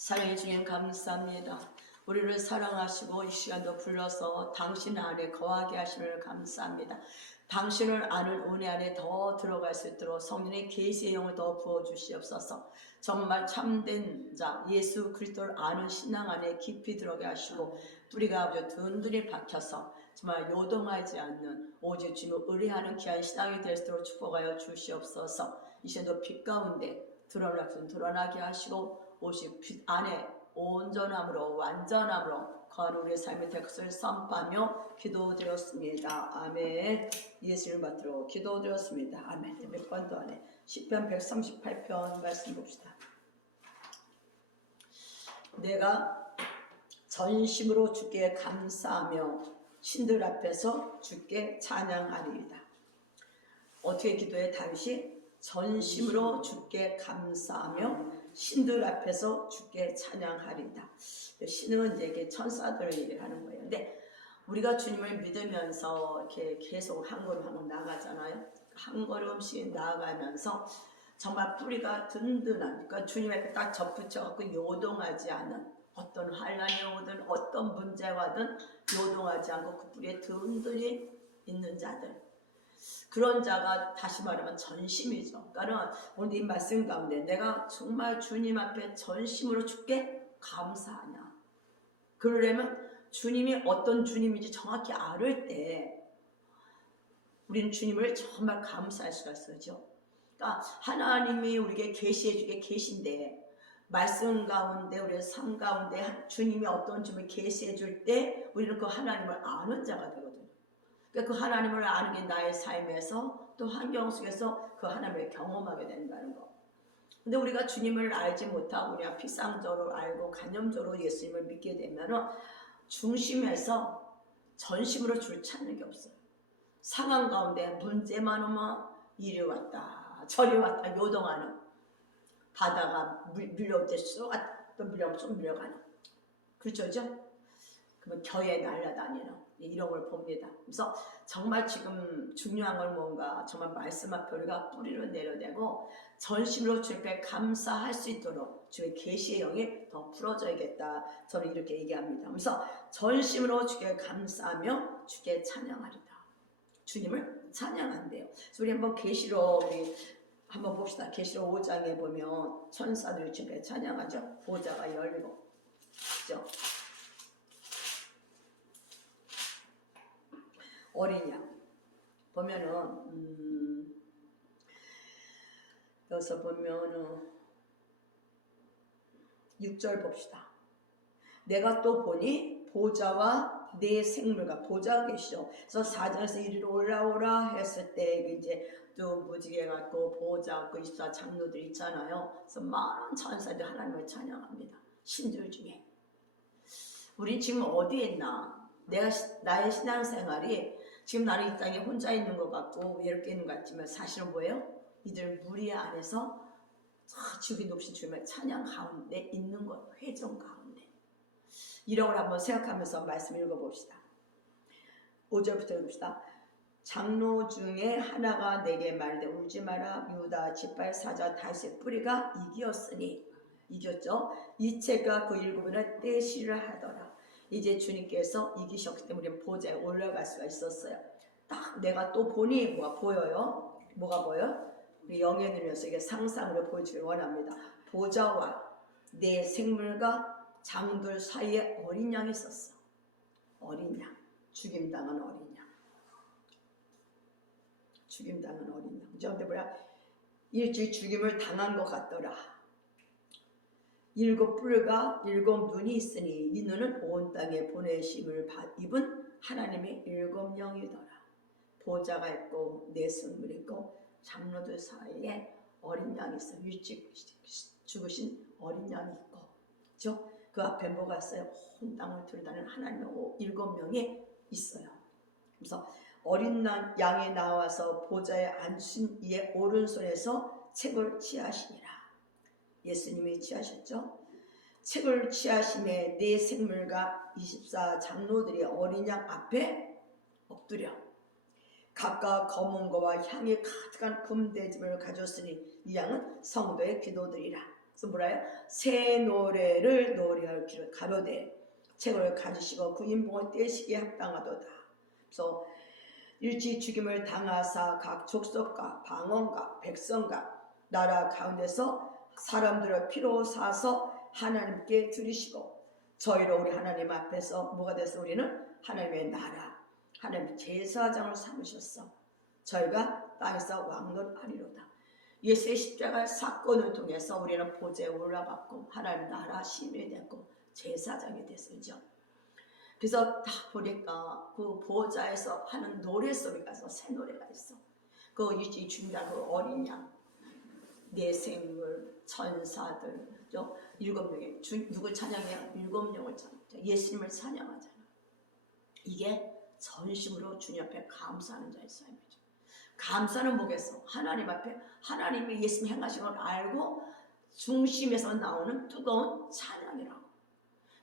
사랑의 주님 감사합니다. 우리를 사랑하시고 이 시간도 불러서 당신 안에 거하게 하심을 감사합니다. 당신을 아는 은혜 안에 더 들어갈 수 있도록 성령의 계시의 영을 더 부어주시옵소서. 정말 참된 자 예수 그리스도를 아는 신앙 안에 깊이 들어가게 하시고 뿌리가 아주 든든히 박혀서 정말 요동하지 않는 오직 주님을 의뢰하는 귀한 신앙이 될 수 있도록 축복하여 주시옵소서. 이 시간도 빛 가운데 드러나게 하시고 오직 빛 안에 온전함으로 완전함으로 거하는 우리의 삶이 될 것을 선포하며 기도드렸습니다. 아멘. 예수를 받들어 기도드렸습니다. 아멘. 몇 번 더 안에 시편 138편 말씀 봅시다. 내가 전심으로 주께 감사하며 신들 앞에서 주께 찬양하리이다. 어떻게 기도해? 다윗이 전심으로 주께 감사하며 신들 앞에서 주께 찬양하리이다. 신은 이제 천사들을 얘기하는 거예요. 근데 우리가 주님을 믿으면서 이렇게 계속 한 걸음 한 걸음 나가잖아요. 한 걸음씩 나아가면서 정말 뿌리가 든든한, 그러니까 주님 앞에 딱 접붙여갖고 요동하지 않은 어떤 환란이 오든 어떤 문제가 와든 요동하지 않고 그 뿌리에 든든히 있는 자들. 그런 자가 다시 말하면 전심이죠. 그러니까 오늘 이 말씀 가운데 내가 정말 주님 앞에 전심으로 주께 감사하냐. 그러려면 주님이 어떤 주님인지 정확히 알을 때 우리는 주님을 정말 감사할 수가 있어요. 그러니까 하나님이 우리에게 계시해 주게 계신데 말씀 가운데 우리의 삶 가운데 주님이 어떤 주님을 계시해 줄 때 우리는 그 하나님을 아는 자가 되거든요. 그러니까 그 하나님을 아는 게 나의 삶에서 또 환경 속에서 그 하나님을 경험하게 된다는 거. 근데 우리가 주님을 알지 못하고 그냥 피상적으로 알고 간념적으로 예수님을 믿게 되면 중심에서 전심으로 주를 찾는 게 없어요. 상황 가운데 문제만 오면 이리 왔다 저리 왔다 요동하는, 바다가 밀려올 때 또 밀려가는, 그렇죠? 그러면 겨에 날아다니는 이런 걸 봅니다. 그래서 정말 지금 중요한 건 뭔가 정말 말씀 앞에 우리가 뿌리를 내려대고 전심으로 주님께 감사할 수 있도록 주의 계시의 영이 더 풀어져야겠다. 저는 이렇게 얘기합니다. 그래서 전심으로 주께 감사하며 주께 찬양하리다. 주님을 찬양한대요. 그래서 우리 한번 계시록 우리 한번 봅시다. 계시록 5장에 보면 천사들이 주께 찬양하죠. 보좌가 열리고, 그죠? 어린 양 보면은 여기서 보면은 6절 봅시다. 내가 또 보니 보좌와 네 생물과 보좌가 계시죠. 그래서 4절에서 이리로 올라오라 했을 때 이제 또 무지개 같고 보좌 같고 24 장로들 있잖아요. 그래서 많은 천사들이 하나님을 찬양합니다. 신들 중에 우리 지금 어디에 있나? 나의 신앙생활이 지금 나는 이 땅에 혼자 있는 것 같고 외롭게 있는 것 같지만 사실은 뭐예요? 이들 무리 안에서 죽이 높신 주님의 찬양 가운데 있는 것, 회정 가운데. 이런 걸 한번 생각하면서 말씀 읽어봅시다. 5절부터 읽읍시다. 장로 중에 하나가 내게 말하되 울지 마라. 유다 지파의 사자 다윗의 뿌리가 이겼죠. 이체가 그 일곱이나 떼시를 하더라. 이제 주님께서 이기셨기 때문에 우리는 보좌에 올라갈 수가 있었어요. 딱 내가 또 보니 뭐가 보여요? 뭐가 보여요? 우리 영의 눈에서 이게 상상으로 보여주길 원합니다. 보좌와 내 생물과 장들 사이에 어린 양이 있었어. 어린 양, 죽임당한 어린 양. 죽임당한 어린 양. 그런데 뭐야? 일찍 죽임을 당한 것 같더라. 7 뿔과 7 눈이 있으니 이 눈은 온 땅에 보내심을 입은 하나님의 7 영이더라. 보좌가 있고 네 생물이 있고 장로들 사이에 어린 양이 있어. 일찍 죽으신 어린 양이 있고, 그렇죠? 그 앞에 뭐가 있어요? 온 땅을 들다니는 하나님의 7 명이 있어요. 그래서 어린 양이 나와서 보좌에 앉으신 이의 오른손에서 책을 취하시니라. 예수님이 취하셨죠. 책을 취하심에 네 생물과 24 장로들이 어린 양 앞에 엎드려 각각 검은 거와 향이 가득한 금대접을 가졌으니 이 양은 성도의 기도들이라. 그래서 뭐라요? 새 노래를 노래할 길을 가로되 책을 가지시고 그 인봉을 떼시기에 합당하도다. 그래서 일찍 죽임을 당하사 각 족속과 방언과 백성과 나라 가운데서 사람들을 피로 사서 하나님께 드리시고 저희로 우리 하나님 앞에서 뭐가 돼서 우리는 하나님의 나라 하나님의 제사장을 삼으셨어. 저희가 땅에서 왕노하리로다. 예수의 십자가 사건을 통해서 우리는 보좌에 올라갔고 하나님 나라 시민이 됐고 제사장이 됐었죠. 그래서 딱 보니까 그 보좌에서 하는 노래소리가 있어. 새 노래가 있어. 그 일찍 죽는다 그 어린 양, 내 생물, 천사들, 그죠? 7명이 누굴 찬양해요? 7명을 찬양해. 예수님을 찬양하잖아. 이게 전심으로 주님 앞에 감사하는 자의 삶이죠. 감사는 뭐겠어? 하나님 앞에 하나님이 예수님 행하신 걸 알고 중심에서 나오는 뜨거운 찬양이라고.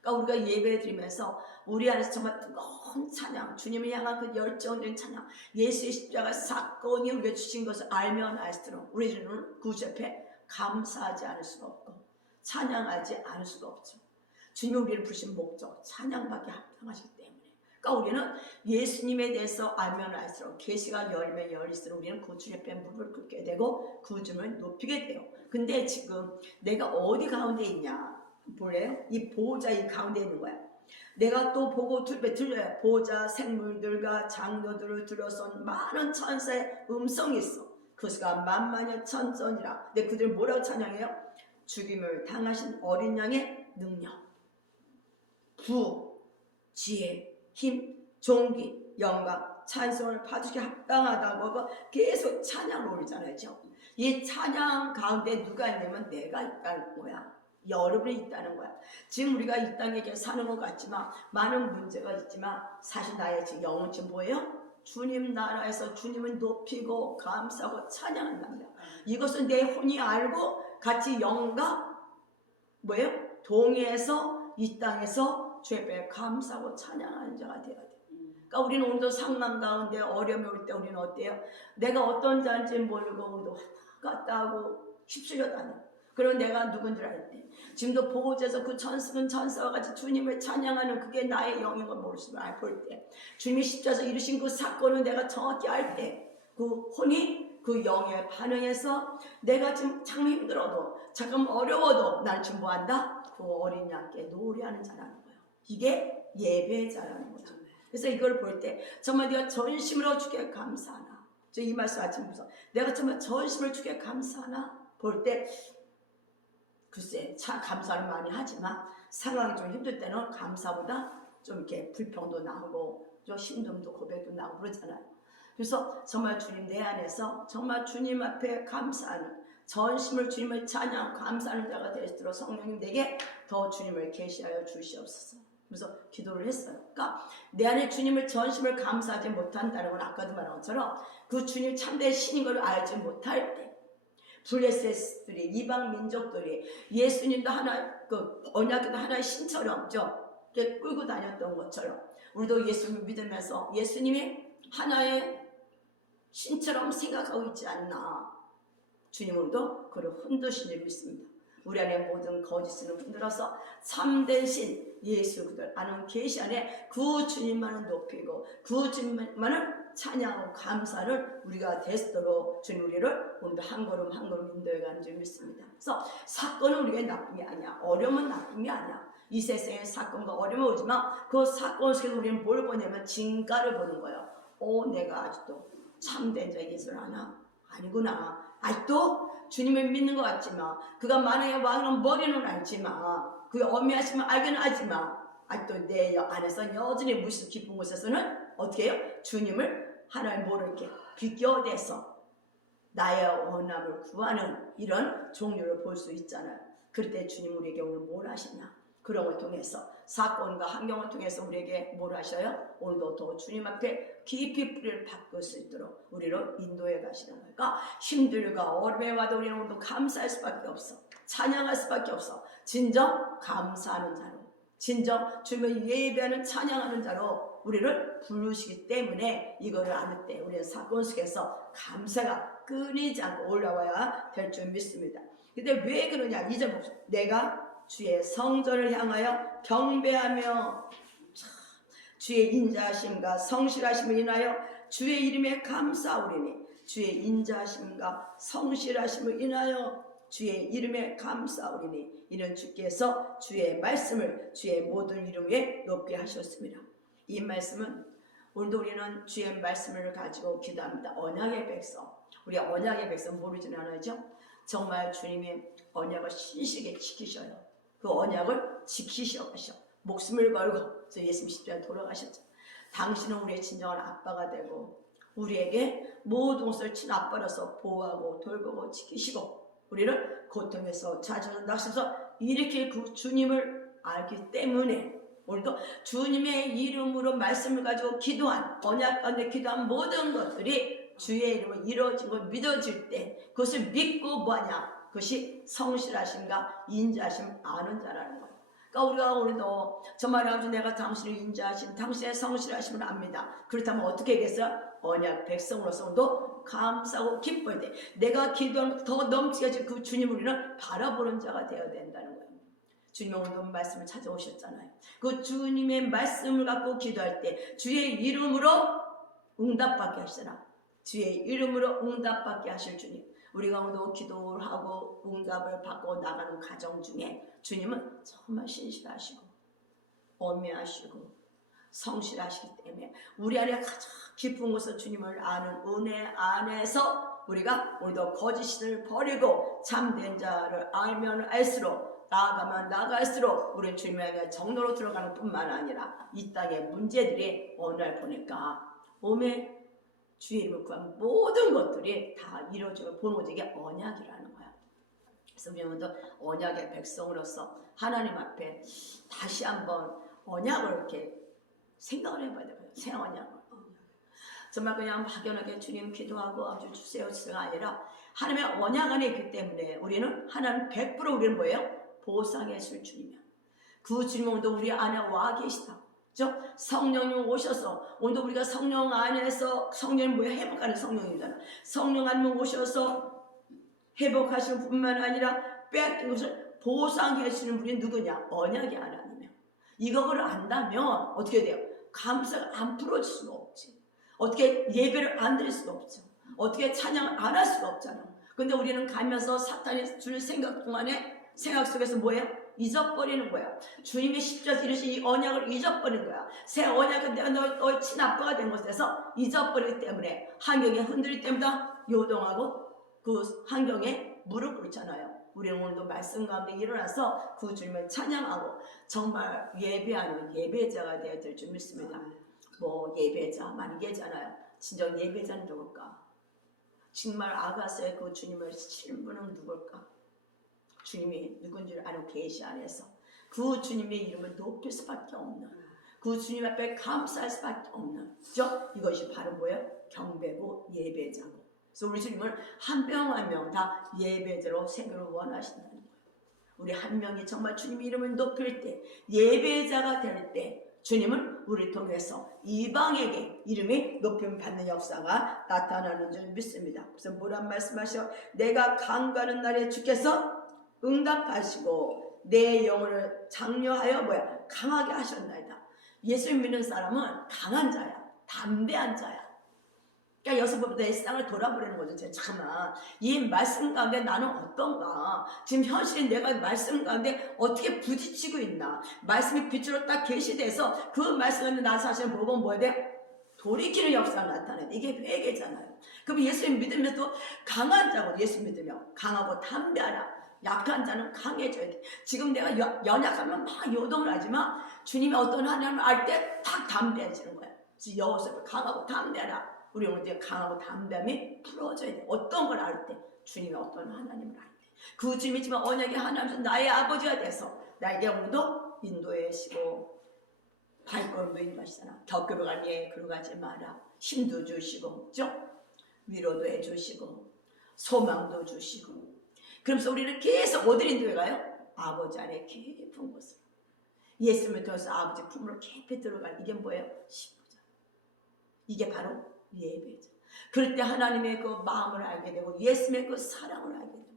그러니까 우리가 예배 드리면서 우리 안에서 정말 뜨거운 찬양, 주님을 향한 그 열정적인 찬양, 예수의 십자가 사건이 우리가 주신 것을 알면 알수록 우리는 구주 앞에 감사하지 않을 수가 없고 찬양하지 않을 수가 없죠. 주님이 우리를 부르신 목적, 찬양받기 합당하시기 때문에. 그러니까 우리는 예수님에 대해서 알면 알수록 계시가 열면 열릴수록 우리는 그 주님 앞에 무릎을 꿇게 되고 그 주님을 높이게 돼요. 근데 지금 내가 어디 가운데 있냐? 볼래요? 이 보호자 이 가운데 있는 거야. 내가 또 보고 들려요. 보호자 생물들과 장로들을 둘러선 많은 천사의 음성이 있어. 그 수가 만만여 천천이라. 근데 그들은 뭐라고 찬양해요? 죽임을 당하신 어린 양의 능력, 부, 지혜, 힘, 존귀, 영광, 찬송을 받으시기 합당하다고 계속 찬양을 올리잖아요. 이 찬양 가운데 누가 있냐면 내가 있다는 거야. 여러분이 있다는 거야. 지금 우리가 이 땅에 사는 것 같지만 많은 문제가 있지만 사실 나의 지금 영은 지금 뭐예요? 주님 나라에서 주님을 높이고 감사하고 찬양한답니다. 이것은 내 혼이 알고 같이 영과 뭐예요? 동의해서 이 땅에서 주 앞에 감사하고 찬양하는 자가 되어야 돼. 그러니까 우리는 오늘도 상황 가운데 어려움이 올 때 우리는 어때요? 내가 어떤 자인지 모르고 오늘도 왔다 갔다 하고 휩쓸려 다녀. 그럼 내가 누군지 알 때 지금도 보호자에서 그 천사와 같이 주님을 찬양하는 그게 나의 영인 걸 모르시면 볼 때 주님이 십자가에서 이루신 그 사건을 내가 정확히 알 때 그 혼이 그 영에 반응해서 내가 지금 참 힘들어도 잠깐 어려워도 난 지금 뭐한다? 그 어린 양께 노래하는 자라는 거예요. 이게 예배의 자라는 거죠. 그래서 이걸 볼 때 정말 내가 전심으로 주께 감사하나. 저 이 말씀 아침부터 내가 정말 전심을 주께 감사하나 볼 때 글쎄 참 감사를 많이 하지만 상황이 좀 힘들 때는 감사보다 좀 이렇게 불평도 나오고 좀 힘듦도 고백도 나오고 그러잖아요. 그래서 정말 주님 내 안에서 정말 주님 앞에 감사하는 전심을 주님을 찬양 감사하는 자가 되시도록 성령님 내게 더 주님을 계시하여 주시옵소서. 그래서 기도를 했어요. 그러니까 내 안에 주님을 전심을 감사하지 못한다는 건 아까도 말한 것처럼 그 주님 참된 신인 걸 알지 못할 때 블레셋들이 이방 민족들이 예수님도 하나 그 언약궤도 하나의 신처럼 이렇게 끌고 다녔던 것처럼 우리도 예수님을 믿으면서 예수님이 하나의 신처럼 생각하고 있지 않나. 주님으로도 그를 흔드신 줄 믿습니다. 우리 안에 모든 거짓을 흔들어서 참된 신 예수 그들 아는 계시 안에 그 주님만을 높이고 그 주님만을 찬양하고 감사를 우리가 되도록 주님 우리를 오늘도 한 걸음 한 걸음 인도해 가는 줄 믿습니다. 그래서 사건은 우리에게 나쁨이 아니야. 어려움은 나쁨이 아니야. 이 세상에 사건과 어려움이 오지만 그 사건 속에서 우리는 뭘 보냐면 진가를 보는 거예요. 내가 아직도 참된 자 예수를 아나? 아니구나. 아직도 주님을 믿는 것 같지만 그가 만약에 왕이면 머리는 알지만 그게 어미하시면 알기는 하지만 아직도 내 안에서 여전히 무슨 깊은 곳에서는 어떻게 해요? 주님을 하나님 모르게 비껴대서 나의 원함을 구하는 이런 종류를 볼 수 있잖아요. 그럴 때 주님 우리에게 오늘 뭘 하시나? 그런 걸 통해서 사건과 환경을 통해서 우리에게 뭘 하셔요? 오늘도 더 주님 앞에 깊이 뿌리를 바꿀 수 있도록 우리를 인도해 가시는 거예요. 그러니까 힘들과 어려움에 와도 우리는 오늘도 감사할 수밖에 없어. 찬양할 수밖에 없어. 진정 감사하는 자로, 진정 주님을 예배하는 찬양하는 자로 우리를 부르시기 때문에 이거를 아는 때 우리는 사건 속에서 감사가 끊이지 않고 올라와야 될 줄 믿습니다. 근데 왜 그러냐? 2절 봅시다. 내가 주의 성전을 향하여 경배하며 주의 인자하심과 성실하심을 인하여 주의 이름에 감사하오리니 주의 인자하심과 성실하심을 인하여 주의 이름에 감사하오리니 이는 주께서 주의 말씀을 주의 모든 이름 위에 높게 하셨습니다. 이 말씀은 오늘도 우리는 주의 말씀을 가지고 기도합니다. 언약의 백성, 우리 언약의 백성 모르지는 않았죠? 정말 주님의 언약을 신실하게 지키셔요. 그 언약을 지키셔 가셔. 목숨을 걸고 예수님 십자가에 돌아가셨죠. 당신은 우리의 진정한 아빠가 되고 우리에게 모든 것을 친아빠로서 보호하고 돌보고 지키시고 우리를 고통에서 자주 낙심에서 일으킬 그 주님을 알기 때문에 오늘도 주님의 이름으로 말씀을 가지고 기도한 언약 가운데 기도한 모든 것들이 주의 이름으로 이루어진 걸 믿어질 때 그것을 믿고 뭐하냐? 그것이 성실하심과 인자하심 아는 자라는 거예요. 그러니까 우리가 오늘도 정말 아버지 내가 당신을 인자하심 당신의 성실하심을 압니다. 그렇다면 어떻게 하겠어요? 언약 백성으로서도 감사하고 기뻐야 돼. 내가 기도하는 더 넘치게 그 주님을 우리는 바라보는 자가 되어야 된다는 거예요. 주님 오늘도 말씀을 찾아오셨잖아요. 그 주님의 말씀을 갖고 기도할 때 주의 이름으로 응답받게 하시잖아. 주의 이름으로 응답받게 하실 주님. 우리가 오늘도 기도를 하고 응답을 받고 나가는 과정 중에 주님은 정말 신실하시고 엄미하시고 성실하시기 때문에 우리 안에 가장 깊은 곳에서 주님을 아는 은혜 안에서 우리가 오늘도 거짓을 버리고 참된 자를 알면 알수록 나아가면 나아갈수록 우리는 주님에게 정로로 들어가는 뿐만 아니라 이 땅의 문제들이 어느 날 보니까 몸에 주의 이름을 구한 모든 것들이 다 이루어지고 보는 이게 언약이라는 거야. 그래서 우리는 언약의 백성으로서 하나님 앞에 다시 한번 언약을 이렇게 생각을 해봐야 돼요. 새 언약을. 정말 그냥 막연하게 주님 기도하고 아주 주세요가 아니라 하나님의 언약 안에 있기 때문에 우리는 하나님 100% 우리는 뭐예요? 보상의 술주님이야. 그 주님은 오늘도 우리 안에 와 계시다. 성령님 오셔서 오늘도 우리가 성령 안에서 성령이 뭐야? 회복하는 성령이잖아. 성령 안에 오셔서 회복하시는 뿐만 아니라 빼앗긴 것을 보상해 주시는 분이 누구냐? 언약의 하나님이야. 이거를 안다면 어떻게 돼요? 감사가 안 풀어질 수가 없지. 어떻게 예배를 안 드릴 수가 없죠. 어떻게 찬양을 안 할 수가 없잖아. 근데 우리는 가면서 사탄이 줄 생각 동안에 생각 속에서 뭐예요? 잊어버리는 거야. 주님의 십자가에서 이루신 이 언약을 잊어버리는 거야. 새 언약은 내가 너의 친아빠가 된 것에서 잊어버리기 때문에 환경에 흔들리기 때문에 요동하고 그 환경에 무릎 꿇잖아요. 우리는 오늘도 말씀 가운데 일어나서 그 주님을 찬양하고 정말 예배하는 예배자가 되어야 될 줄 믿습니다. 뭐 예배자 많이 계잖아요. 진정 예배자는 누굴까? 정말 아가서의 그 주님을 치는 분은 누굴까? 주님이 누군지를 아는 계시 안에서 그 주님의 이름을 높일 수밖에 없는 그 주님 앞에 감사할 수밖에 없는 이것이 바로 뭐예요? 경배고 예배자고. 그래서 우리 주님은 한 명 한 명 다 예배자로 세계를 원하신다는 거예요. 우리 한 명이 정말 주님 이름을 높일 때 예배자가 될 때 주님은 우리를 통해서 이방에게 이름이 높임 받는 역사가 나타나는 줄 믿습니다. 그래서 뭐란 말씀하셔? 내가 간구하는 날에 주께서 응답하시고 내 영혼을 장려하여 뭐야? 강하게 하셨나이다. 예수 믿는 사람은 강한 자야. 담대한 자야. 그러니까 여기서 보면 내 세상을 돌아보려는 거죠. 잠깐만 이 말씀 가운데 나는 어떤가? 지금 현실인 내가 말씀 가운데 어떻게 부딪히고 있나? 말씀이 빛으로 딱 계시돼서 그 말씀을 나 사실 보고 뭐야 돼? 돌이키는 역사가 나타나요. 이게 회개잖아요. 그럼 예수 믿으면서 강한 자고 예수 믿으면 강하고 담대하라. 약한 자는 강해져야 돼. 지금 내가 연약하면 막 요동을 하지만 주님이 어떤 하나님을 알 때 딱 담대해지는 거야. 여호수아 강하고 담대하라. 우리 오늘 강하고 담대함이 풀어져야 돼. 어떤 걸 알 때? 주님이 어떤 하나님을 알 때. 그 주님이 지금 언약의 하나님께서 나의 아버지가 돼서 나에게 오늘도 인도해 주시고 발걸음도 인도하시잖아. 겪으러 가니 그러 가지 마라. 힘도 주시고 그죠? 위로도 해주시고 소망도 주시고 그러면서 우리는 계속 어디를 인도해 가요? 아버지 안에 깊은 곳으로. 예수님을 통해서 아버지 품으로 깊이 들어가는 이게 뭐예요? 신부자. 이게 바로 예배죠. 그럴 때 하나님의 그 마음을 알게 되고 예수님의 그 사랑을 알게 되고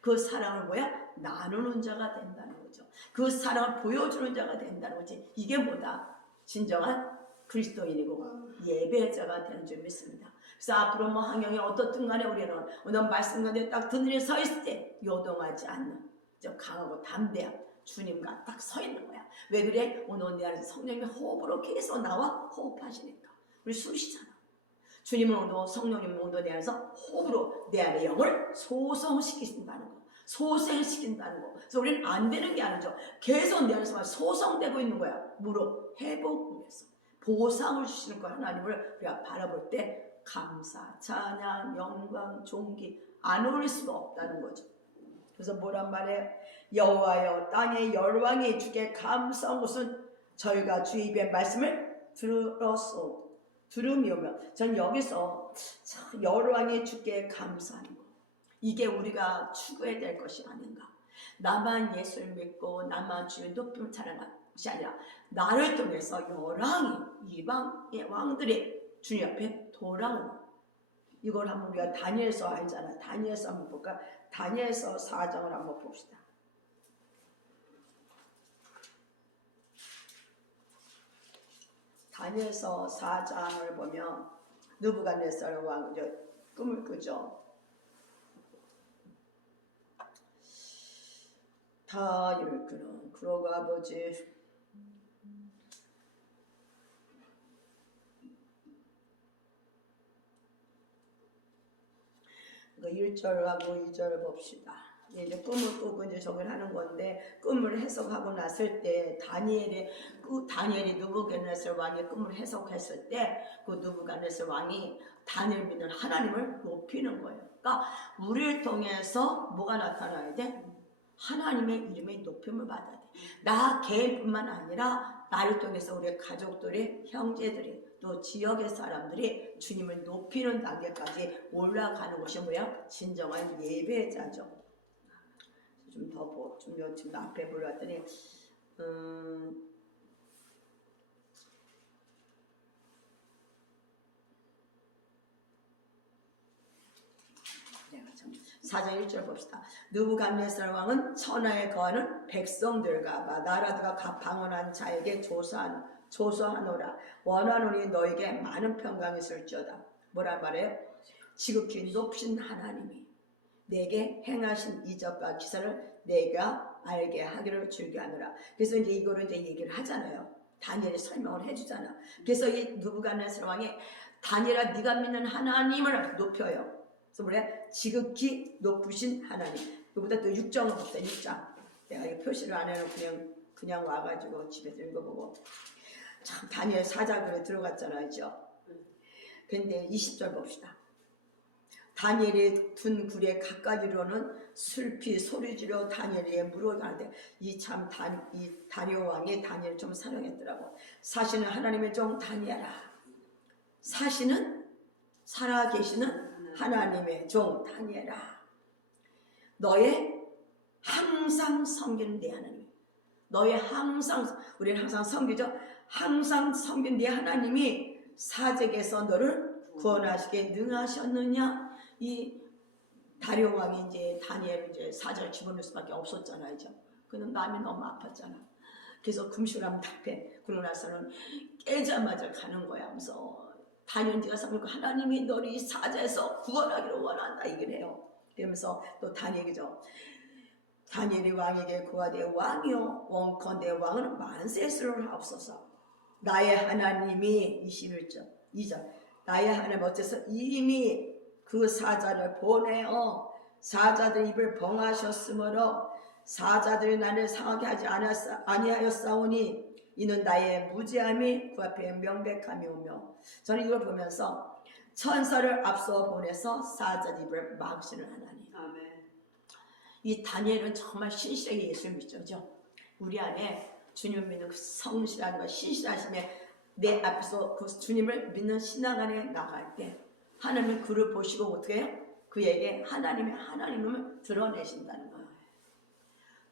그 사랑을 뭐야? 나누는 자가 된다는 거죠. 그 사랑을 보여주는 자가 된다는 거지. 이게 뭐다? 진정한 그리스도인이고 예배자가 되는 줄 믿습니다. 그래서 앞으로 뭐 환경이 어떻든 간에 우리는 오늘 말씀 가운데 딱 드늘에 서 있을 때 요동하지 않는 저 강하고 담대한 주님과 딱 서 있는 거야. 왜 그래? 오늘 내 안에서 성령님의 호흡으로 계속 나와 호흡하시니까 우리 숨 쉬잖아. 주님은 오늘 성령님은 오늘 내 안에서 호흡으로 내 안의 영을 소성시키신다는 거, 소생시킨다는 거. 그래서 우리는 안 되는 게 아니죠. 계속 내 안에서 소성되고 있는 거야. 무릇 회복을 위해서 보상을 주시는 거 하나님을 우리가 바라볼 때 감사, 찬양, 영광, 존귀 안 올릴 수가 없다는 거죠. 그래서 뭐란 말이에요? 여호와여 땅의 열왕이 주께 감사한 것은 저희가 주 입의 말씀을 들으며 전 여기서 참 열왕이 주께 감사하는 것, 이게 우리가 추구해야 될 것이 아닌가. 나만 예수를 믿고 나만 주의 높임을 찬양하는 것이 아니라 나를 통해서 열왕이 이방의 왕들이 주님 앞에 돌아오는, 이걸 한번 우리가 다니엘서 알잖아. 다니엘서 한번 볼까? 다니엘서 4장을 한번 봅시다. 다니엘서 4장을 보면 느부갓네살 왕 꿈을 꾸죠. 다 이렇게는 그러고 아버지 그 1절하고 2절 봅시다. 이제 꿈을 꾸고 이제 저걸 하는 건데, 꿈을 해석하고 났을 때 다니엘이 느부갓네살 왕의 꿈을 해석했을 때 그 느부갓네살 왕이 다니엘 믿는 하나님을 높이는 거예요. 그러니까 우리를 통해서 뭐가 나타나야 돼? 하나님의 이름의 높임을 받아야 돼. 나 개인뿐만 아니라 나를 통해서 우리 가족들이, 형제들이, 또 지역의 사람들이 주님을 높이는 단계까지 올라가는 것이 뭐야? 진정한 예배자죠. 좀 더 지금 앞에 불렀더니 사장 1절 봅시다. 느부갓네살 왕은 천하에 거하는 백성들과 나라들과 각 방언한 자에게 조소하노라. 원하노니 너에게 많은 평강이 있을지어다. 뭐란 말이에요? 지극히 높으신 하나님이 내게 행하신 이적과 기사를 내가 알게 하기를 즐겨하노라. 그래서 이제 이거를 이제 얘기를 하잖아요. 다니엘이 설명을 해주잖아. 그래서 이 느부갓네살 왕이 다니엘아 네가 믿는 하나님을 높여요. 그래서 뭐래? 지극히 높으신 하나님. 이거보다 또 6장을 봅시다. 6장. 내가 이 표시를 안 해놓고 그냥 와가지고 집에서 읽어보고. 참 다니엘 사자굴에 들어갔잖아요. 근데 20절 봅시다. 다니엘이 둔 굴에 가까이로는 슬피 소리지르어 다니엘에게 물어가는데 이 다니엘 왕이 다니엘을 좀 사랑했더라고. 사시는 하나님의 종 다니엘아, 사시는 살아계시는 하나님의 종 다니엘아, 너의 항상 섬기는 내 하나님, 너의 항상, 우리는 항상 섬기죠. 항상 섬기는 내 하나님이 사적에서 너를 구원하시게 능하셨느냐. 이 다리오 왕이 이제 다니엘 이제 사자를 집어넣을 수밖에 없었잖아요. 그는 마음이 너무 아팠잖아. 그래서 금식하면 답해. 그러고 나서는 깨자마자 가는 거야. 하면서 다니엘 네가 삼고 하나님이 너를 이 사자에서 구원하기를 원한다 얘기를 해요. 그러면서 또 다니엘이죠. 다니엘이 왕에게 구하되 왕이여 원컨대 왕은 만세스를 하옵소서. 나의 하나님이 21절 2절 나의 하나님 어째서 이미 그 사자를 보내어 사자들 입을 봉하셨으므로 사자들이 나를 상하게 하지 아니하였사오니 이는 나의 무지함이 그 앞에 명백함이오며. 저는 이걸 보면서 천사를 앞서 보내서 사자들 입을 막으시는 하나님. 아멘. 이 다니엘은 정말 신실하게 예수를 믿죠. 우리 안에 주님을 믿는 그 성실함과 신실하심에 내 앞에서 그 주님을 믿는 신앙 안에 나갈 때 하나님은 그를 보시고 어떻게 해요? 그에게 하나님을 드러내신다는 거예요.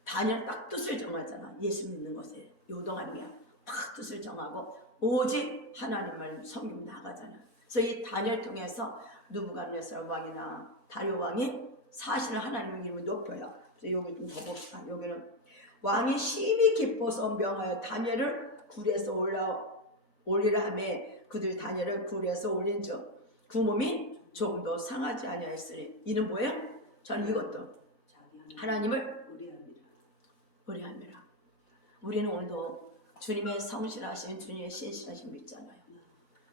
다니엘 딱 뜻을 정하잖아. 예수 믿는 것에 요동하는 게 딱 뜻을 정하고 오직 하나님을 섬기며 나가잖아. 그래서 이 다니엘 통해서 느부갓네살 왕이나 다리오 왕이 사실은 하나님의 이름을 높여요. 그래서 여기 좀 더 봅시다. 여기는 왕이 심히 기뻐서 명하여 다니엘을 굴에서 올리라 하며 그들 다니엘을 굴에서 올린즉 그 몸이 조금도 상하지 아니하였으니 이는 뭐예요? 저는 이것도 하나님을 의뢰함이라. 우리는 오늘도 주님의 성실하신 주님의 신실하신 믿잖아요.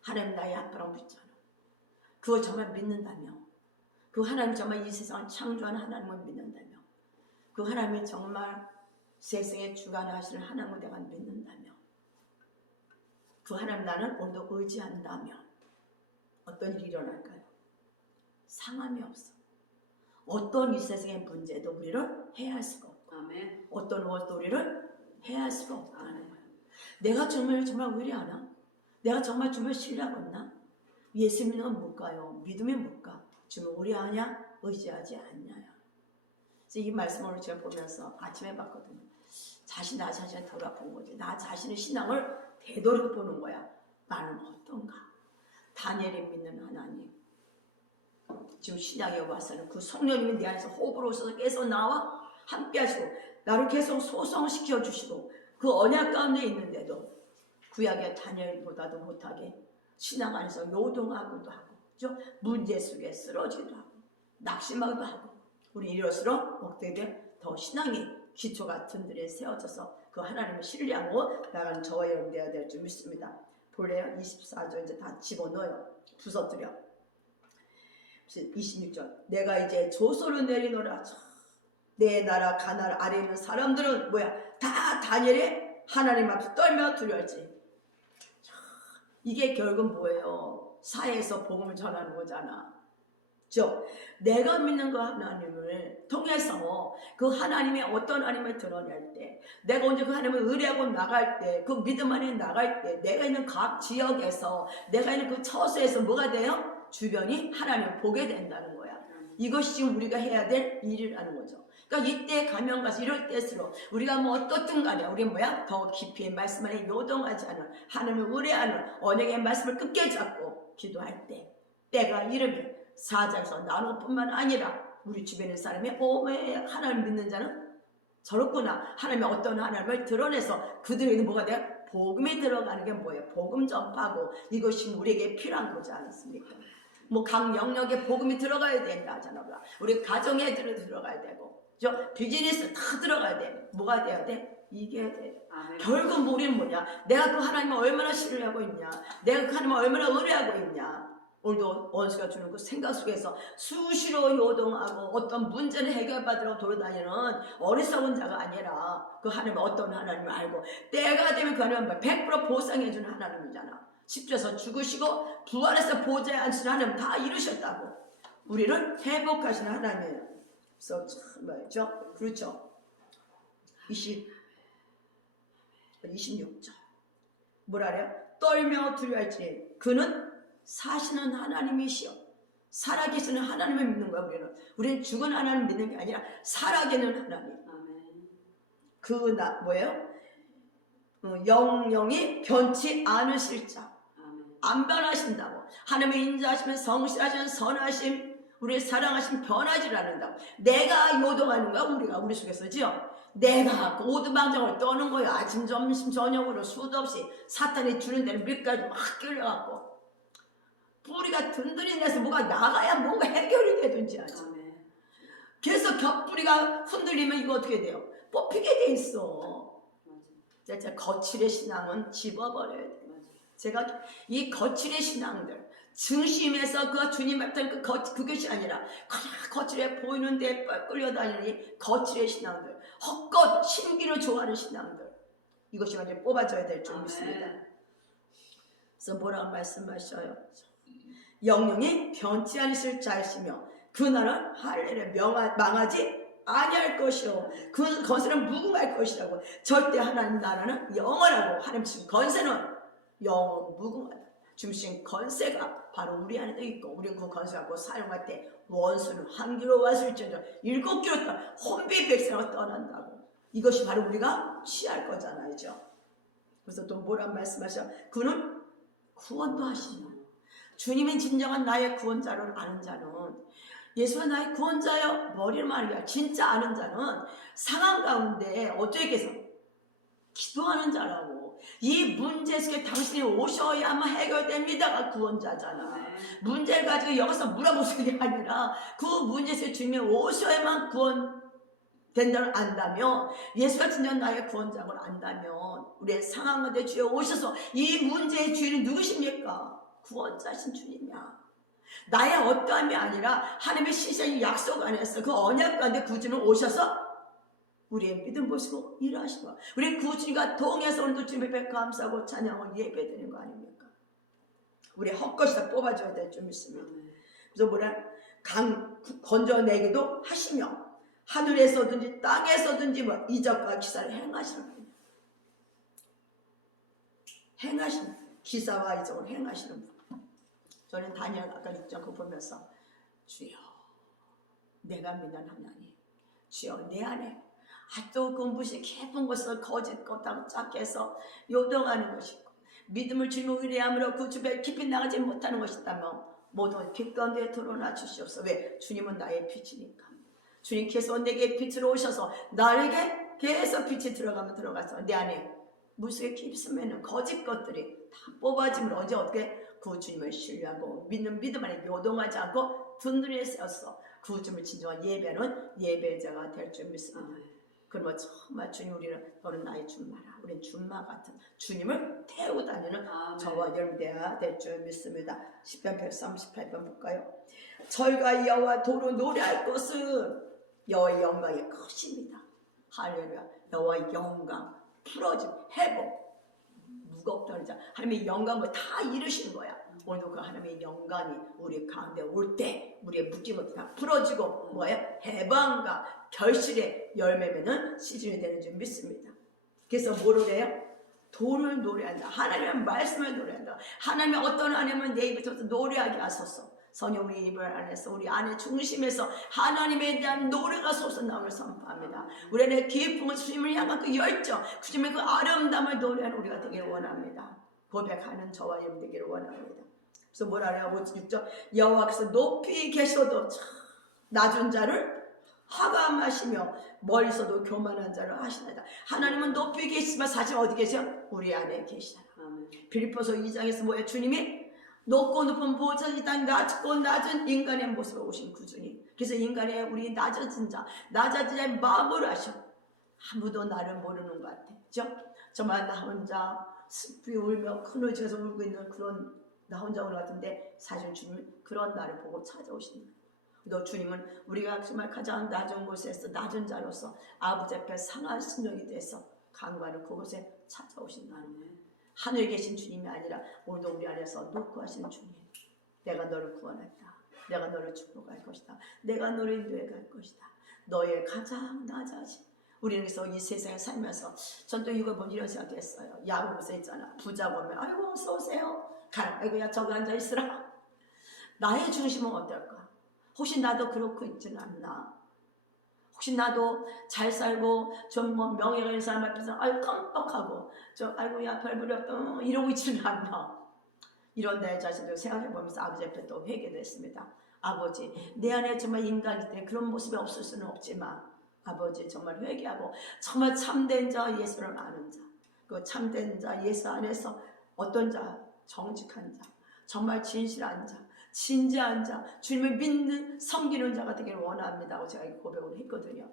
하나님 나의 아빠라고 믿잖아. 그거 정말 믿는다며, 그 하나님 정말 이 세상을 창조한 하나님을 믿는다며, 그 하나님이 정말 세상에 주관하시는 하나님을 내가 믿는다며, 그 하나님 나는 오늘도 의지한다며 어떤 일이 일어날까요? 상함이 없어. 어떤 이 세상의 문제도 우리를 해할 수가 없고, 아멘. 어떤 것도 우리를 해할 수가 없다는 거예요. 내가 정말 의뢰하나? 내가 정말 주님을 신뢰하고 있나? 예수 믿는 건 뭘까요? 믿음이 뭘까? 주님을 의뢰하냐? 의지하지 않냐요. 그래서 이 말씀을 제가 보면서 아침에 봤거든요. 나 자신을 돌아본 거지. 나 자신의 신앙을 되돌아보는 거야. 나는 어떤가? 다니엘이 믿는 하나님. 지금 신약에 와서는 그 성령님이 내 안에서 호흡으로 오셔서 계속 나와 함께 하시고 나를 계속 소성시켜 주시고 그 언약 가운데 있는데도 구약의 다니엘보다도 못하게 신앙 안에서 요동하고도 하고, 그죠? 문제 속에 쓰러지기도 하고 낙심하기도 하고, 우리 이럴수록 어떻게 더 신앙이 기초가 든든히 세워져서 그 하나님을 신뢰하고 나가는 저와 여러분 되어야 될 줄 믿습니다. 볼래요? 24절 이제 다 집어넣어요. 부서뜨려. 26절 내가 이제 조소를 내리노라. 내 나라 가나안 아래에 있는 사람들은 뭐야? 다 다니엘의 하나님 앞에 떨며 두려울지. 이게 결국은 뭐예요? 사회에서 복음을 전하는 거잖아. 내가 믿는 그 하나님을 통해서 그 하나님의 어떤 하나님을 드러낼 때, 내가 언제 그 하나님을 의뢰하고 나갈 때, 그 믿음 안에 나갈 때, 내가 있는 각 지역에서, 내가 있는 그 처소에서 뭐가 돼요? 주변이 하나님을 보게 된다는 거야. 이것이 지금 우리가 해야 될 일이라는 거죠. 그러니까 이때 가면 가서 이럴 때일수록 우리가 뭐 어떻든 간에 우리는 뭐야? 더 깊이 말씀 안에 요동하지 않은, 하나님을 의뢰하는 언약의 말씀을 굳게 잡고 기도할 때, 때가 이르면 사자에서 나누 뿐만 아니라 우리 주변의 사람이 왜 하나님 믿는 자는 저렇구나, 하나님의 어떤 하나님을 드러내서 그들에게 뭐가 돼요? 복음이 들어가는 게 뭐예요? 복음 전파고, 이것이 우리에게 필요한 거지 않습니까? 뭐 각 영역에 복음이 들어가야 된다 하잖아. 우리 가정에 들어가야 되고, 비즈니스 다 들어가야 돼. 뭐가 돼야 돼? 이게 돼. 결국 우리는 뭐냐? 내가 그 하나님을 얼마나 신뢰하고 있냐? 내가 그 하나님을 얼마나 의뢰하고 있냐? 오늘도 원수가 주는 그 생각 속에서 수시로 요동하고 어떤 문제를 해결받으러 돌아다니는 어리석은 자가 아니라 그 하나님은 어떤 하나님을 알고 때가 되면 그 하나님은 100% 보상해주는 하나님이잖아. 십자에서 죽으시고 부활해서 보좌에 앉으신 하나님 다 이루셨다고. 우리를 회복하시는 하나님이에요. 그래서 참 말이죠. 그렇죠. 26절 뭐라 그래요? 떨며 두려워할지 그는 사시는 하나님이시여. 살아계시는 하나님을 믿는 거야. 우리는 죽은 하나님 믿는 게 아니라 살아계는 하나님. 뭐예요? 영영이 변치 않으실 자. 안 변하신다고. 하나님의 인자하시면 성실하시면 선하심, 우리의 사랑하심 변하지 않는다고. 내가 요동하는 거야. 우리 속에서지요. 내가 그 오두방정을 떠는 거야. 아침 점심 저녁으로 수도 없이 사탄이 주는 데는 밑까지 막 끌려갖고 뿌리가 든든히 내서 뭐가 나가야 뭔가 해결이 되든지 하지. 계속 겹뿌리가 흔들리면 이거 어떻게 돼요? 뽑히게 돼 있어. 진짜 거칠의 신앙은 집어버려야 돼. 제가 이 거칠의 신앙들, 중심에서 그 주님 앞에 그것이 아니라 그냥 거칠해 보이는데 끌려다니는 이 거칠의 신앙들, 헛것 신기를 좋아하는 신앙들, 이것이 완전히 뽑아져야 될 줄 믿습니다. 그래서 뭐라고 말씀하셔요? 영영이 변치 않으실 자이시며 그 나라는 할례를 망하지 아니할 것이요 그 건설은 무궁할 것이라고. 절대 하나님 나라는 영원하고 하나님 주신 건설은 영원 무궁하다. 주신 건설가 바로 우리 안에도 있고 우리는 그 건설 갖고 사용할 때 원수는 한 길로 왔을지언정 7길로 떠나 혼비 백성을 떠난다고. 이것이 바로 우리가 취할 거잖아요. 그래서 또 뭐란 말씀하셔? 그는 구원도 하시며 주님이 진정한 나의 구원자를 아는 자는 예수가 나의 구원자여 머리를 말하는 게 아니라 진짜 아는 자는 상황 가운데 어떻게 해서 기도하는 자라고. 이 문제 속에 당신이 오셔야만 해결됩니다가 구원자잖아. 문제를 가지고 여기서 물어보는 게 아니라 그 문제 속에 주님이 오셔야만 구원된다를 안다면, 예수가 진짜 나의 구원자를 안다면, 우리의 상황 가운데 주여 오셔서 이 문제의 주인은 누구십니까? 구원자신 주님이야. 나의 어떠함이 아니라 하나님의 신실한 약속 안에서 그 언약 가운데 구주는 오셔서 우리의 믿음 보시고 일하시고, 우리 구주가 동해서 오늘도 주님께 감사하고 찬양을 예배드리는 거 아닙니까? 우리 헛것이 다 뽑아줘야 될 줄 믿습니다. 그래서 뭐라, 건져내기도 하시며 하늘에서든지 땅에서든지 뭐 이적과 기사를 행하시는 분, 행하시는 기사와 이적을 행하시는 분. 저는 다니엘 아까 6장 그거 보면서 주여 내가 믿는 하나님, 주여 내 안에 아또 그 무시 깊은 곳에서 거짓 것하고 작게 해서 요동하는 것이고 믿음을 주님을 의뢰함으로 그 주변에 깊이 나가지 못하는 것이다면 모든 빛 가운데 드러나 주시옵소서. 왜? 주님은 나의 빛이니까. 주님께서 내게 빛으로 오셔서 나에게 계속 빛이 들어가서 내 안에 물속에 깊으면 거짓 것들이 다 뽑아지면 언제 어떻게 그 주님을 신뢰하고 믿는 믿음 안에 요동하지 않고 든든히 세워서 그 주님을 진정한 예배하는 예배자가 될 줄 믿습니다. 그러면 정말 주님, 우리는 너는 나의 준마라, 우리는 준마 같은 주님을 태우고 다니는 저와 여러분 되어야 될 줄 믿습니다. 시편 138편 볼까요? 절과 여호와 도로 노래할 것은 여호와의 영광이 크십니다. 할렐루야. 여호와의 영광, 풀어짐, 회복, 무겁다는 자 하나님의 영광을 다 이루시는 거야. 오늘도 그 하나님의 영광이 우리 가운데 올 때 우리의 묶인 것도 다 풀어지고 뭐예요? 해방과 결실의 열매 맺는 시즌이 되는 줄 믿습니다. 그래서 뭐를 해요? 도를 노래한다. 하나님의 말씀을 노래한다. 하나님의 어떤 하나님은 내 입에서 노래하게 하소서. 성령 우리 입을 안에서 우리 안의 중심에서 하나님에 대한 노래가 솟아나오길 선포합니다. 우리 안에 깊은 주님을 향한 그 열정, 주님의 그 아름다움을 노래하는 우리가 되기를 원합니다. 고백하는 저와 여러분 되기를 원합니다. 그래서 뭐라 그래요? 56절 여호와께서 높이 계셔도 낮은 자를 하감하시며 멀리서도 교만한 자를 하시나이다. 하나님은 높이 계시지만 사실 어디 계세요? 우리 안에 계시다. 빌립보서 2장에서 뭐예요? 주님이 높고 높은 보좌 이 땅 낮고 낮은 인간의 모습으로 오신 구주님. 그래서 인간의 우리 낮아진 자의 마음을 아셔. 아무도 나를 모르는 것 같아. 그죠? 정말 나 혼자 슬피 울며 큰 의지에서 울고 있는 그런 나 혼자 오는 것 같은데 사실 주님은 그런 나를 보고 찾아오신다. 또 주님은 우리가 정말 가장 낮은 곳에서 낮은 자로서 아버지 앞에 상한 심령이 돼서 간과하는 그곳에 찾아오신다는 거예요. 하늘에 계신 주님이 아니라 오늘도 우리 안에서 놓고 하시는 주님. 내가 너를 구원했다. 내가 너를 축복할 것이다. 내가 너를 인도해 갈 것이다. 너의 가장 낮아진. 우리는 그래서 이 세상에 살면서 전 또 이거 보면 이런 생각했어요. 야구부서 있잖아. 부자 보면 아이고 어서 오세요. 가라. 아이고 야 저기 앉아 있으라. 나의 중심은 어떨까? 혹시 나도 그렇고 있지는 않나? 혹시 나도 잘 살고 좀 뭐 명예가 있는 사람 앞에서 아유 깜빡하고 저 아이고 야 별볼이 없다 이러고 있지는 않나? 이런 내 자신도 생각해보면서 아버지 앞에 또 회개됐습니다. 아버지 내 안에 정말 인간일 때 그런 모습이 없을 수는 없지만 아버지 정말 회개하고 정말 참된 자 예수를 아는 자, 그 참된 자 예수 안에서 어떤 자, 정직한 자, 정말 진실한 자, 진지한 자, 주님을 믿는 섬기는 자가 되기를 원합니다 하고 제가 고백을 했거든요.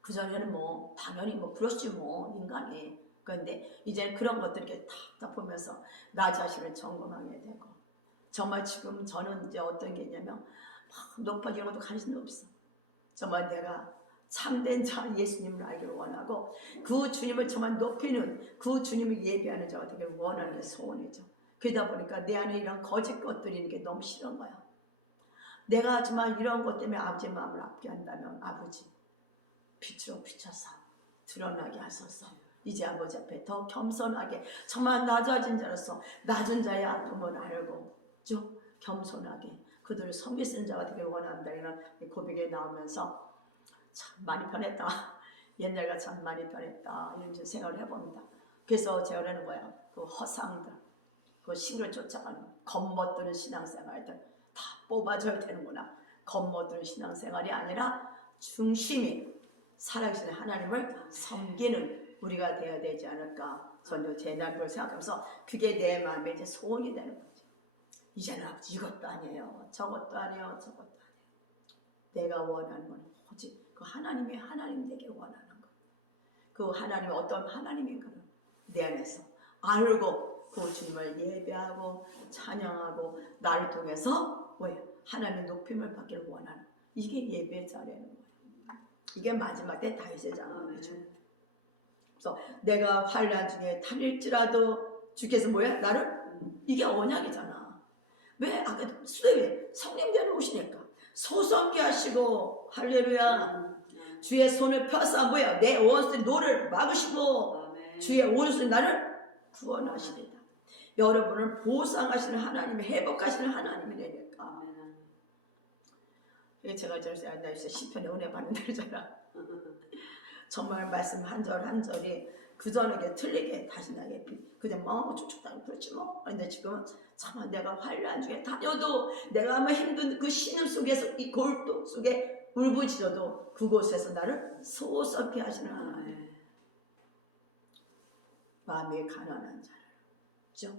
그전에는 뭐 당연히 뭐 그렇지 뭐 인간이. 그런데 이제 그런 것들 이렇게 탁 보면서 나 자신을 점검하게 되고 정말 지금 저는 이제 어떤 게 있냐면 막 높아지는 것도 관심도 없어. 정말 내가 참된 자 예수님을 알기를 원하고 그 주님을 정말 높이는 그 주님을 예배하는 자가 되기를 원하는 게 소원이죠. 그러다 보니까 내 안에 이런 거짓 것들이 있는 게 너무 싫은 거야. 내가 정말 이런 것 때문에 아버지의 마음을 아프게 한다면 아버지 빛으로 비춰서 드러나게 하소서. 이제 아버지 앞에 더 겸손하게 정말 낮아진 자로서 낮은 자의 아픔을 알고 좀 겸손하게 그들을 섬기는 자가 되기를 원한다. 이런 고백이 나오면서 참 많이 변했다. 옛날과 참 많이 변했다. 이런 생각을 해봅니다. 그래서 제가 하는 거야. 그 허상들, 그 신을 쫓아가는 겁먹드는 신앙생활들 다 뽑아줘야 되는구나. 겉모든 신앙생활이 아니라 중심이 살아계신 하나님을 섬기는 우리가 되어야 되지 않을까. 저는 제 날을 생각하면서 그게 내 마음에 이제 소원이 되는 거죠. 이제는 이것도 아니에요. 저것도 아니에요. 저것도 아니에요. 내가 원하는 건 오직 그 하나님이 하나님 되길 원하는 것. 그 하나님이 어떤 하나님인가를 내 안에서 알고 그 주님을 예배하고 찬양하고 나를 통해서 뭐예요? 하나님의 높임을 받기를 원하는 이게 예배의 자리라는 거예요. 이게 마지막 때 다윗의 장엄이죠. 그래서 내가 환난 중에 다닐지라도 주께서 뭐야? 나를 이게 언약이잖아. 왜 아까 수레에 성령께로 오시니까 소성케 하시고 할렐루야. 주의 손을 펴서 뭐야? 내 원수들이 노를 막으시고 주의 오른손이 나를 구원하시리다. 여러분을 보상하시는 하나님이 회복하시는 하나님이니까. 제가 저한테 시편에 은혜 받는 날이잖아. 정말 말씀 한 절 한 절이 그 전에 틀리게 다시 나게 그냥 마음을 촉촉하고 그렇지 뭐. 근데 지금은 참 내가 환난 중에 다녀도 내가 아마 힘든 그 신음 속에서 이 골도 속에 울부짖어도 그곳에서 나를 소섭게 하시는 하나님. 마음이 가난한 자를. 그렇죠?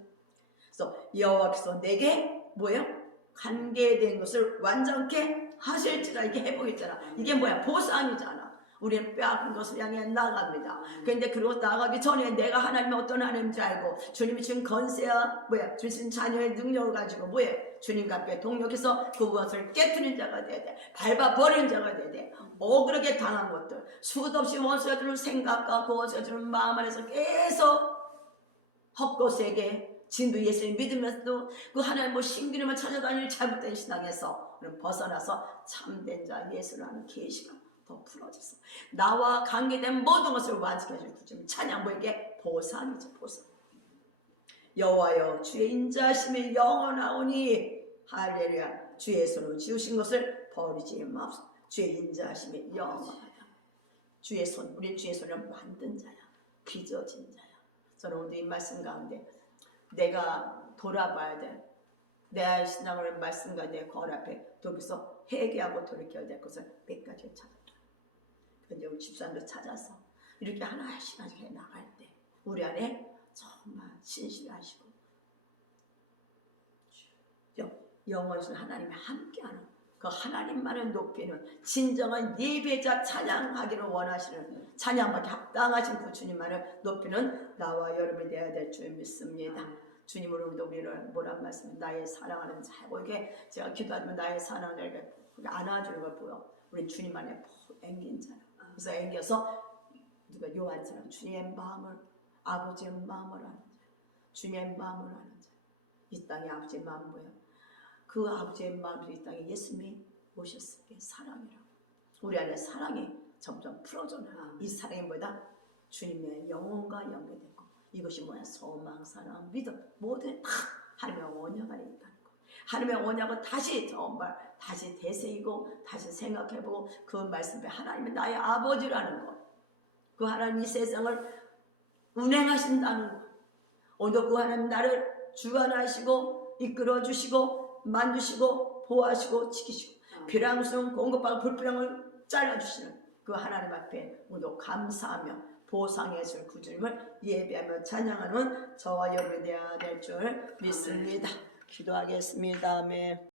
그래서 여호와께서 내게 뭐예요? 관계된 것을 완전케 하실지라. 이게 회복이잖아. 이게 뭐야? 보상이잖아. 우리는 빼앗긴 것을 향해 나아갑니다. 그런데 그리고 나아가기 전에 내가 하나님이 어떤 하나님인지 알고 주님이 주신 건세와 뭐야? 주신 자녀의 능력을 가지고 뭐야? 주님과 함께 동력해서 그것을 깨트린 자가 돼야 돼. 밟아버리는 자가 돼야 돼. 억울하게 당한 것들, 수도 없이 원수가 주는 생각과 그 원수가 주는 마음 안에서 계속 헛것에게 진도 예수님 믿으면서도 그 하나님 뭐 신기름을 찾아다니는 잘못된 신앙에서 벗어나서 참된 자 예수를 하는 계시가 더 풀어져서 나와 관계된 모든 것을 완전히 해줄 주님 찬양. 뭐에게? 보상이죠. 보상. 여호와여 주의 인자하심이 영원하오니 할렐루야. 주의 손으로 지으신 것을 버리지 마옵소서. 주의 인자하심이 영원하다. 주의 손, 우리 주의 손을 만든 자야. 빚어진 자야. 저는 오늘 이 말씀 가운데 내가 돌아봐야 돼. 내 신앙을 말씀과 내 거울 앞에 거기서 회개하고 돌이켜야 될 것을 몇 가지 찾았다. 근데 우리 집사람도 찾아서 이렇게 하나씩 해 나갈 때 우리 안에 정말 신실하시고 영원신 하나님이 함께하는 그 하나님만을 높이는 진정한 예배자 찬양하기를 원하시는 찬양받기 합당하신 그 주님만을 높이는 나와 여러분이 되어야 될 줄 믿습니다. 주님으로부터 우리를 뭐란 말씀? 나의 사랑하는 자고 이게 제가 기도하면 나의 사랑을 이렇게 안아주는 걸 보여. 우리 주님 안에 앵긴 자라. 그래서 앵겨서 누가 요한처럼 주님의 마음을 아버지의 마음을 아는 자, 주님의 마음을 아는 자. 이 땅에 아버지의 마음 뭐예요? 그 아버지의 마음으로 이 땅에 예수님이 오셨을 때 사랑이라고. 우리 안에 사랑이 점점 풀어져 나가. 이 사랑이 뭐다? 주님의 영혼과 연결되고 이것이 뭐야? 소망, 사랑, 믿음 모두 다 하나님의 언약 안에 있다는 거. 하나님의 언약을 다시 정말 다시 되새기고 다시 생각해보고 그 말씀에 하나님이 나의 아버지라는 것. 그 하나님 이 세상을 운행하신다는 것. 오늘 그 하나님 나를 주관하시고 이끌어주시고 만드시고 보호하시고 지키시고 필요한 것은 공급하고 불필요한 걸 잘라주시는 그 하나님 앞에 오늘 감사하며 보상해 줄 구주님을 예배하며 찬양하는 저와 여러분이 되어야 될 줄 믿습니다. 기도하겠습니다. 아멘.